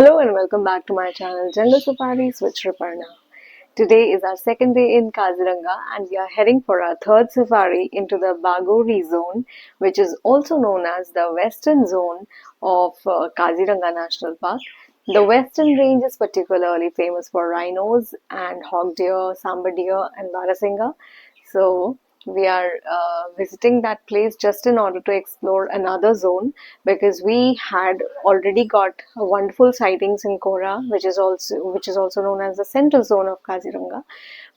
Hello and welcome back to my channel Jungle Safaris with Shriparna. Today is our second day in Kaziranga and we are heading for our third safari into the Bagori zone, which is also known as the western zone of Kaziranga National Park. The western range is particularly famous for rhinos and hog deer, sambar deer and barasinga. So we are visiting that place just in order to explore another zone because we had already got wonderful sightings in Kora, which is also known as the central zone of Kaziranga.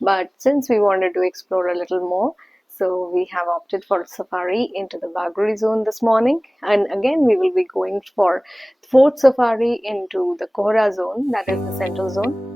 But since we wanted to explore a little more, so we have opted for safari into the Bagori zone this morning, and again we will be going for fourth safari into the Kora zone, that is the central zone.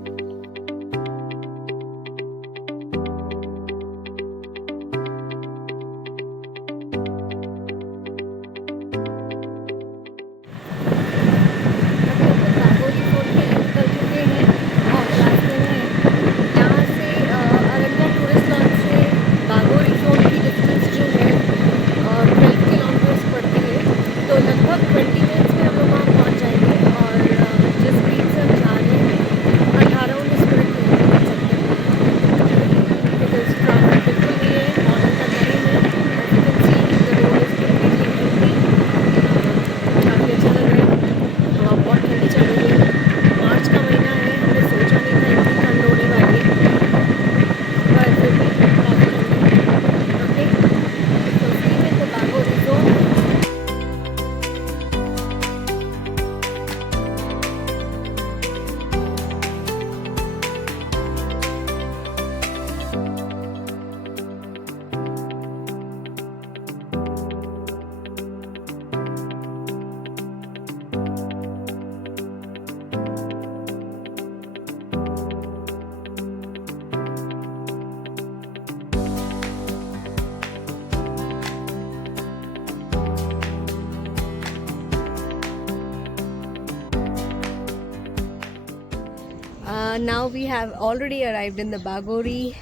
Now we have already arrived in the Bagori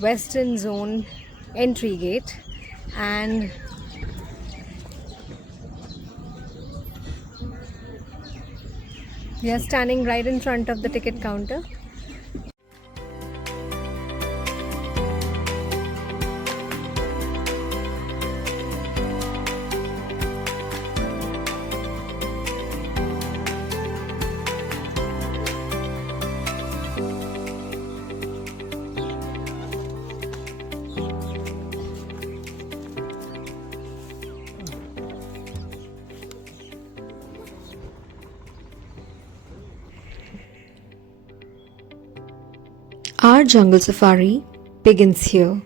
Western Zone entry gate, and we are standing right in front of the ticket counter. Our jungle safari begins here.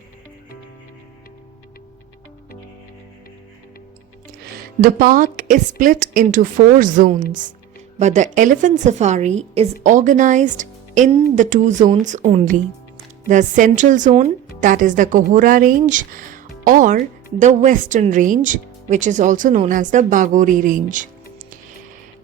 The park is split into 4 zones, but the elephant safari is organized in the 2 zones only. The central zone, that is the Kohora range, or the western range, which is also known as the Bagori range.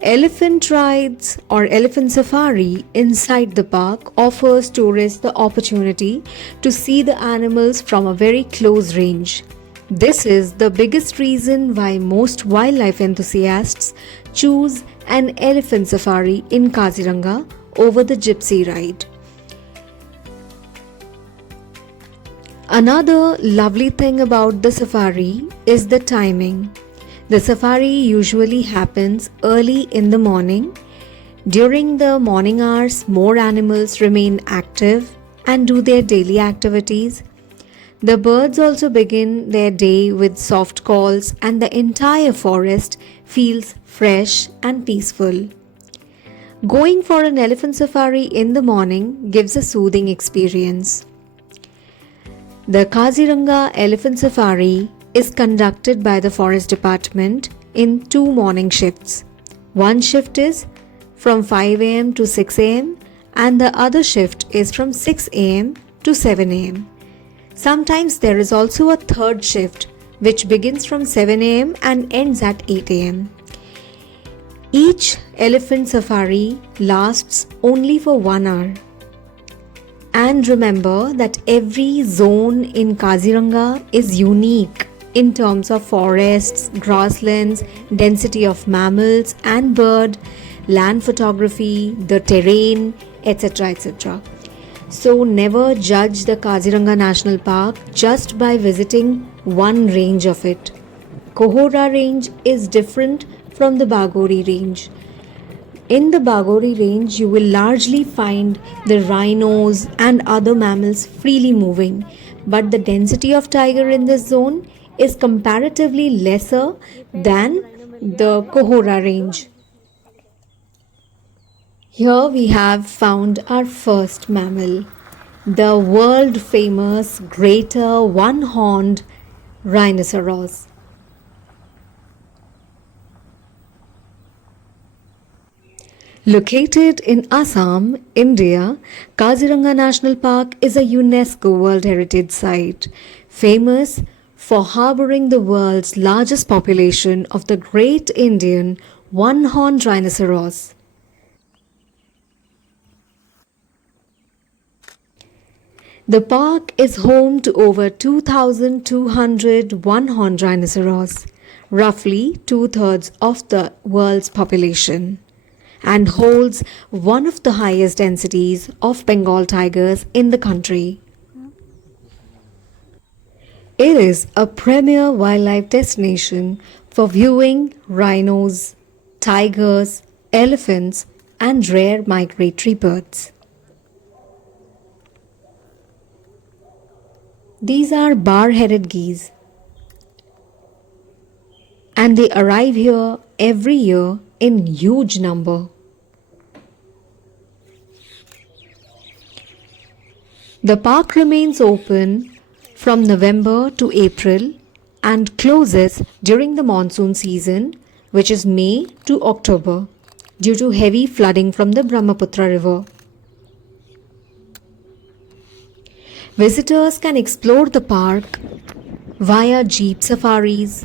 Elephant rides or elephant safari inside the park offers tourists the opportunity to see the animals from a very close range. This is the biggest reason why most wildlife enthusiasts choose an elephant safari in Kaziranga over the gypsy ride. Another lovely thing about the safari is the timing. The safari usually happens early in the morning. During the morning hours, more animals remain active and do their daily activities. The birds also begin their day with soft calls, and the entire forest feels fresh and peaceful. Going for an elephant safari in the morning gives a soothing experience. The Kaziranga Elephant Safari is conducted by the Forest Department in 2 morning shifts. One shift is from 5 am to 6 am and the other shift is from 6 am to 7 am. Sometimes there is also a third shift which begins from 7 am and ends at 8 am. Each elephant safari lasts only for 1 hour. And remember that every zone in Kaziranga is unique in terms of forests, grasslands, density of mammals and bird, land photography, the terrain, etc. etc. So never judge the Kaziranga National Park just by visiting one range of it. Kohora range is different from the Bagori range. In the Bagori range, you will largely find the rhinos and other mammals freely moving, but the density of tiger in this zone is comparatively lesser than the Kohora range. Here we have found our first mammal, the world famous greater one-horned rhinoceros. Located in Assam, India, Kaziranga National Park is a UNESCO World Heritage Site, famous for harboring the world's largest population of the great Indian one-horned rhinoceros. The park is home to over 2,200 one-horned rhinoceros, roughly two-thirds of the world's population, and holds one of the highest densities of Bengal tigers in the country. It is a premier wildlife destination for viewing rhinos, tigers, elephants, and rare migratory birds. These are bar-headed geese, and they arrive here every year in huge number. The park remains open from November to April and closes during the monsoon season, which is May to October, due to heavy flooding from the Brahmaputra river. Visitors can explore the park via jeep safaris,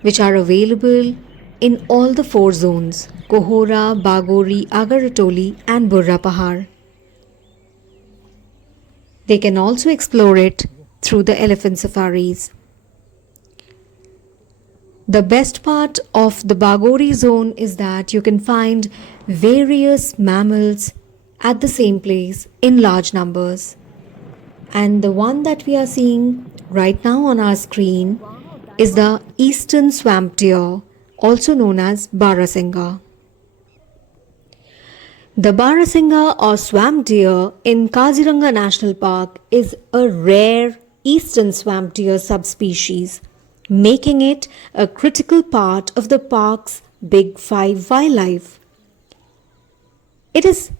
which are available in all the four zones: Kohora, Bagori, Agaratoli, and Burra Pahar. They can also explore it through the elephant safaris. The best part of the Bagori zone is that you can find various mammals at the same place in large numbers. And the one that we are seeing right now on our screen is the eastern swamp deer, also known as Barasinga. The Barasinga or swamp deer in Kaziranga National Park is a rare eastern swamp deer subspecies, making it a critical part of the park's Big Five wildlife. It is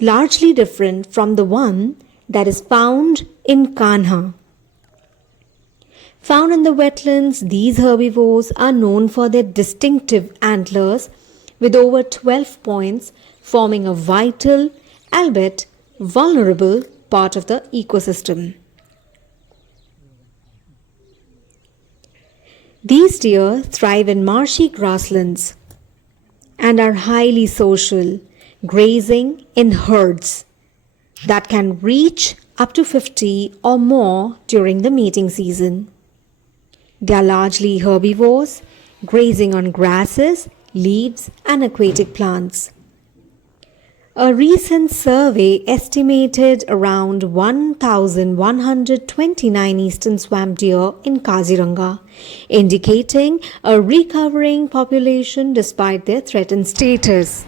largely different from the one that is found in Kanha. Found in the wetlands, these herbivores are known for their distinctive antlers with over 12 points, forming a vital, albeit vulnerable, part of the ecosystem. These deer thrive in marshy grasslands and are highly social, grazing in herds that can reach up to 50 or more during the mating season. They are largely herbivores, grazing on grasses, leaves, and aquatic plants. A recent survey estimated around 1,129 eastern swamp deer in Kaziranga, indicating a recovering population despite their threatened status.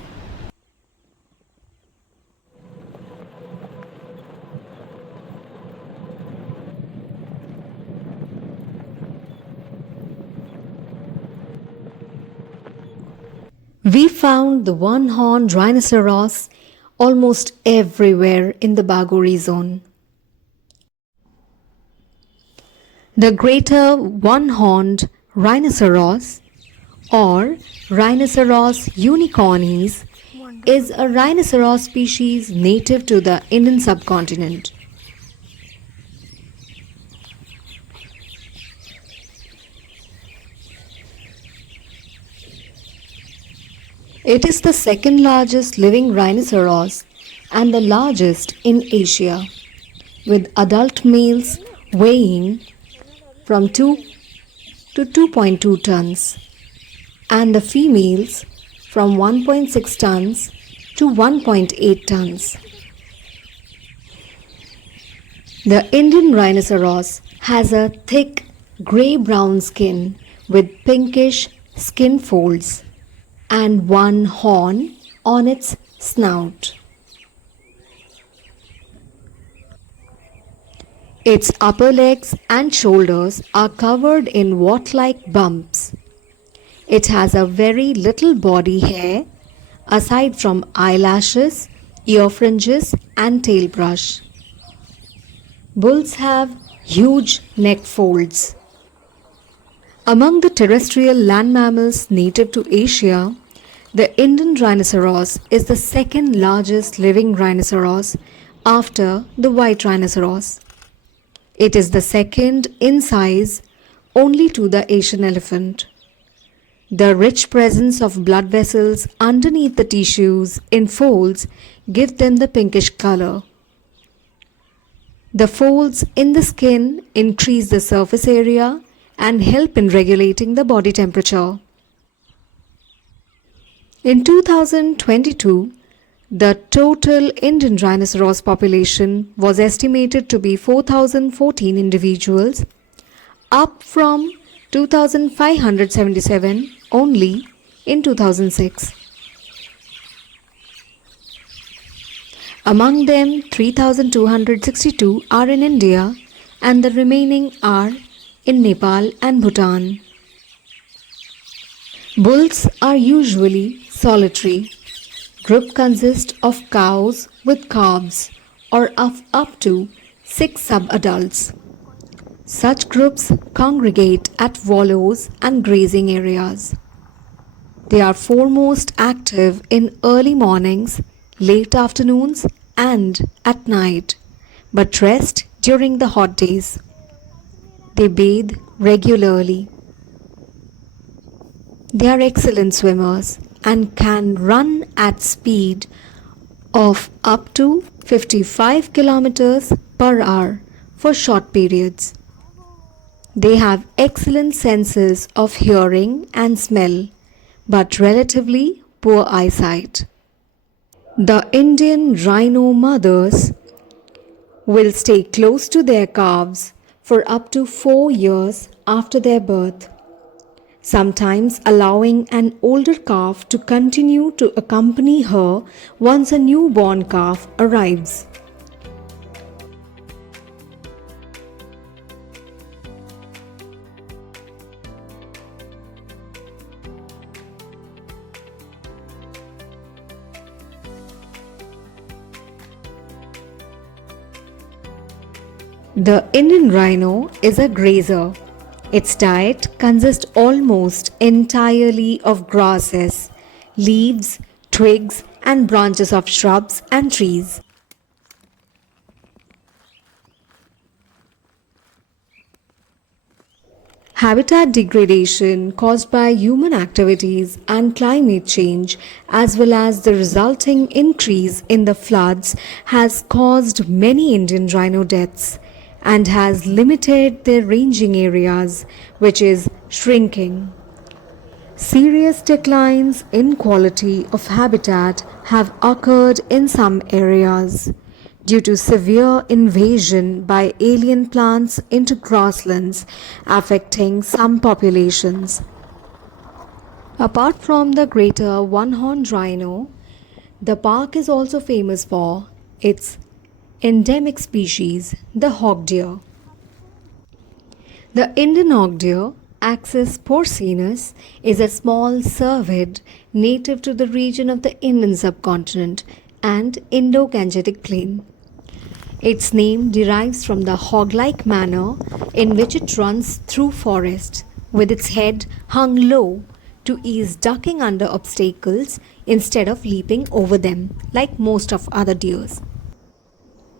We found the one-horned rhinoceros almost everywhere in the Bagori zone. The greater one-horned rhinoceros or Rhinoceros unicornis is a rhinoceros species native to the Indian subcontinent. It is the second largest living rhinoceros and the largest in Asia, with adult males weighing from 2 to 2.2 tons and the females from 1.6 tons to 1.8 tons. The Indian rhinoceros has a thick grey-brown skin with pinkish skin folds and one horn on its snout. Its upper legs and shoulders are covered in wart-like bumps. It has a very little body hair aside from eyelashes, ear fringes and tail brush. Bulls have huge neck folds. Among the terrestrial land mammals native to Asia, the Indian rhinoceros is the second largest living rhinoceros after the white rhinoceros. It is the second in size only to the Asian elephant. The rich presence of blood vessels underneath the tissues in folds give them the pinkish color. The folds in the skin increase the surface area and help in regulating the body temperature. In 2022, the total Indian rhinoceros population was estimated to be 4,014 individuals, up from 2,577 only in 2006. Among them, 3,262 are in India and the remaining are in Nepal and Bhutan. Bulls are usually solitary. Group consists of cows with calves or of up to 6 sub-adults. Such groups congregate at wallows and grazing areas. They are foremost active in early mornings, late afternoons and at night, but rest during the hot days. They bathe regularly. They are excellent swimmers and can run at speed of up to 55 kilometers per hour for short periods. They have excellent senses of hearing and smell, but relatively poor eyesight. The Indian rhino mothers will stay close to their calves for up to 4 years after their birth, sometimes allowing an older calf to continue to accompany her once a newborn calf arrives. The Indian rhino is a grazer. Its diet consists almost entirely of grasses, leaves, twigs, and branches of shrubs and trees. Habitat degradation caused by human activities and climate change, as well as the resulting increase in the floods, has caused many Indian rhino deaths and has limited their ranging areas, which is shrinking. Serious declines in quality of habitat have occurred in some areas due to severe invasion by alien plants into grasslands, affecting some populations. Apart from the greater one-horned rhino, the park is also famous for its endemic species, the hog deer. The Indian hog deer, Axis porcinus, is a small cervid native to the region of the Indian subcontinent and Indo-Gangetic Plain. Its name derives from the hog-like manner in which it runs through forests, with its head hung low to ease ducking under obstacles instead of leaping over them like most of other deers.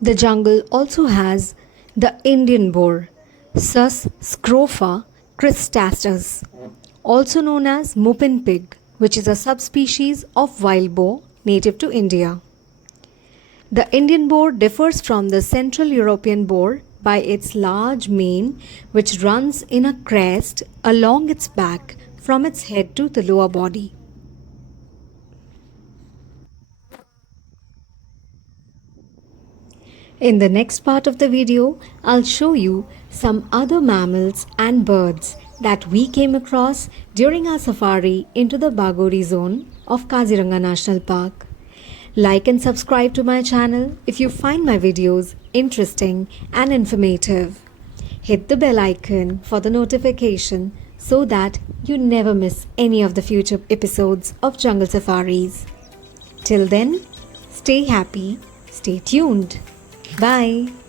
The jungle also has the Indian boar, Sus scrofa cristatus, also known as Mupin pig, which is a subspecies of wild boar native to India. The Indian boar differs from the Central European boar by its large mane, which runs in a crest along its back from its head to the lower body. In the next part of the video, I'll show you some other mammals and birds that we came across during our safari into the Bagori zone of Kaziranga National Park. Like and subscribe to my channel if you find my videos interesting and informative. Hit the bell icon for the notification so that you never miss any of the future episodes of Jungle Safaris. Till then, stay happy, stay tuned. Bye.